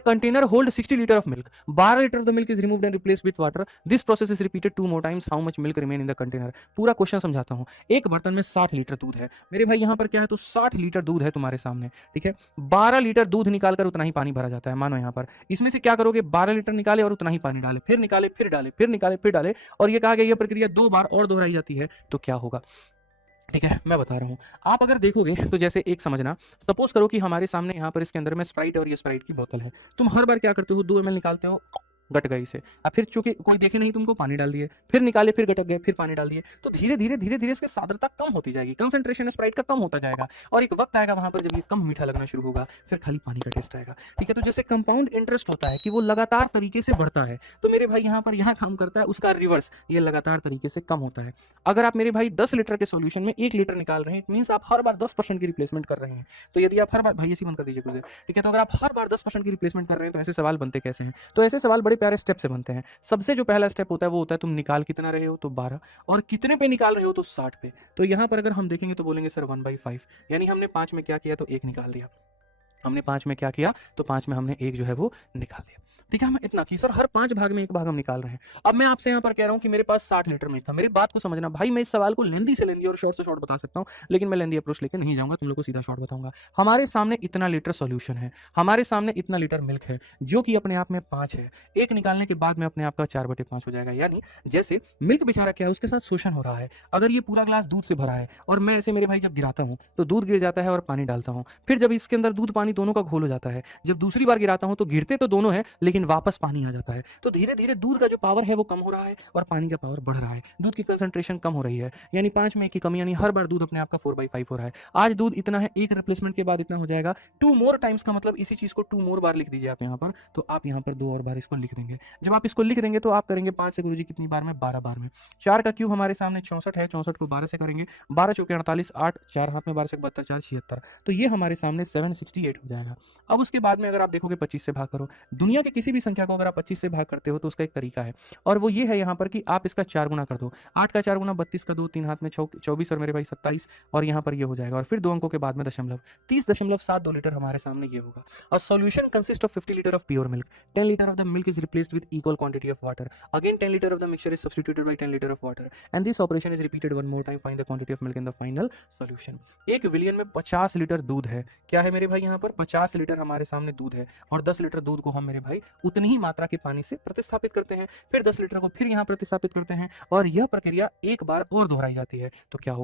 Container hold 60 litre of milk, 12 litre of the milk is removed and replaced with water, this process is repeated 2 more times, how much milk remain in the container. पूरा question समझाता हूँ। एक बर्तन में 60 litre दूध है मेरे भाई, यहाँ पर क्या है तो 60 लीटर दूध है तुम्हारे सामने, ठीक है। 12 लीटर दूध निकालकर उतना ही पानी भरा जाता है। मानो यहाँ पर इसमें से क्या करोगे, 12 लीटर निकाले और उतना ही पानी डाले, फिर निकाले फिर डाले, फिर निकाले फिर डाले, और ये कहा गया ये प्रक्रिया 2 बार और दोहराई जाती है, तो क्या होगा। ठीक है, मैं बता रहा हूँ। आप अगर देखोगे तो जैसे एक समझना, सपोज करो कि हमारे सामने यहाँ पर इसके अंदर में स्प्राइट और ये स्प्राइट की बोतल है। तुम हर बार क्या करते हो, 2 ml निकालते हो, गट गए इसे, अब फिर चूंकि कोई देखे नहीं तुमको, पानी डाल दिए, फिर निकाले फिर गटक गए, फिर पानी डाल दिए, तो धीरे धीरे इसकी सांद्रता कम होती जाएगी, कंसंट्रेशन स्प्राइट का कम होता जाएगा, और एक वक्त आएगा वहां पर जब ये कम मीठा लगना शुरू होगा, फिर खाली पानी का टेस्ट आएगा। ठीक है, तो जैसे कंपाउंड इंटरेस्ट होता है कि वो लगातार तरीके से बढ़ता है, तो मेरे भाई यहाँ पर यहाँ काम करता है उसका रिवर्स, ये लगातार तरीके से कम होता है। अगर आप मेरे भाई 10 लीटर के सोल्यूशन में 1 लीटर निकाल रहे हैं, इट मीन्स आप हर बार 10% की रिप्लेसमेंट कर रहे हैं। तो यदि आप हर बार, भाई ऐसी बंद कर दीजिए कुछ, ठीक है, तो अगर आप हर बार 10% की रिप्लेसमेंट कर रहे हैं, तो ऐसे सवाल बनते कैसे हैं। तो ऐसे सवाल बड़े प्यारे स्टेप से बनते हैं। सबसे जो पहला स्टेप होता है वो होता है तुम निकाल कितना रहे हो, तो 12, और कितने पे निकाल रहे हो, तो 60 पे। तो यहां पर अगर हम देखेंगे तो बोलेंगे सर 1/5, यानी हमने 5 में क्या किया, तो 1 निकाल दिया। हमने 5 में क्या किया, तो 5 में हमने 1 जो है वो निकाल दिया। ठीक है, हमें इतना कि सर हर 5 भाग में 1 भाग हम निकाल रहे हैं। अब मैं आपसे यहाँ पर कह रहा हूँ कि मेरे पास 60 लीटर मिल्क था। मेरी बात को समझना भाई, मैं इस सवाल को लेंदी से लेंदी और शॉर्ट से शॉर्ट बता सकता हूँ, लेकिन मैं लेंदी अप्रोच लेकर नहीं जाऊंगा, तुम लोग को सीधा शॉर्ट बताऊंगा। हमारे सामने इतना लीटर सोल्यूशन है, हमारे सामने इतना लीटर मिल्क है, जो कि अपने आप में 5 है। 1 निकालने के बाद में अपने आप का 4/5 हो जाएगा। यानी जैसे मिल्क बेचारा क्या है, उसके साथ शोषण हो रहा है। अगर ये पूरा ग्लास दूध से भरा है और मैं ऐसे मेरे भाई जब गिराता हूँ तो दूध गिर जाता है और पानी डालता हूँ, फिर जब इसके अंदर दूध पानी दोनों का घोल हो जाता है, जब दूसरी बार गिराता हूं तो गिरते तो दोनों हैं, लेकिन वापस पानी आ जाता है। तो धीरे धीरे दूध का जो पावर है वो कम हो रहा है और पानी का पावर बढ़ रहा है, दूध की कंसंट्रेशन कम हो रही है, यानी 5 में 1 की कमी, यानी हर बार दूध अपने आप का 4/5 हो रहा है। आज दूध इतना है, एक रिप्लेसमेंट के बाद इतना हो जाएगा। 2 मोर टाइम्स का मतलब इसी चीज को 2 मोर बार लिख दीजिए आप यहाँ पर, तो आप यहाँ पर 2 और बार इसको लिख देंगे। जब आप इसको लिख देंगे तो आप करेंगे 5 से गुरुजी कितनी बार में, 12 बार में। 4 का क्यूब हमारे सामने 64 है, 64 को 12 से करेंगे, 12 चौके 48, 8 4 हाथ में 12 से 72, 4 76, तो ये हमारे सामने 768 हो जाएगा। अब उसके बाद में अगर आप देखोगे 25 से भाग करो, दुनिया के किसी भी संख्या को अगर आप 25 से भाग करते हो तो उसका एक तरीका है, और वो ये है यहाँ पर कि आप इसका 4 गुना कर दो। 8 का 4 गुना 32 का 2, 3 हाथ में 24 और मेरे भाई 27, और यहाँ पर ये हो जाएगा, और फिर 2 अंकों के बाद में दशमलव, 30.72 लीटर हमारे सामने ये होगा। और solution consist of 50 litre of pure milk, 10 litre of the milk is replaced with equal quantity of water, again 10 litre of the mixture is substituted by 10 litre of water, and this operation is repeated one more time, find the quantity of milk in the final solution. 1 विलियन में 50 litre दूध है। क्या है मेरे भाई, यहाँ पर 50 लीटर हमारे सामने दूध है, और 10 लीटर दूध को हम मेरे भाई उतनी ही मात्रा के पानी से प्रतिस्थापित करते हैं, फिर 10 लीटर को फिर यहाँ प्रतिस्थापित करते हैं, और यह प्रक्रिया 1 बार और दोहराई जाती है। तो क्या होगा।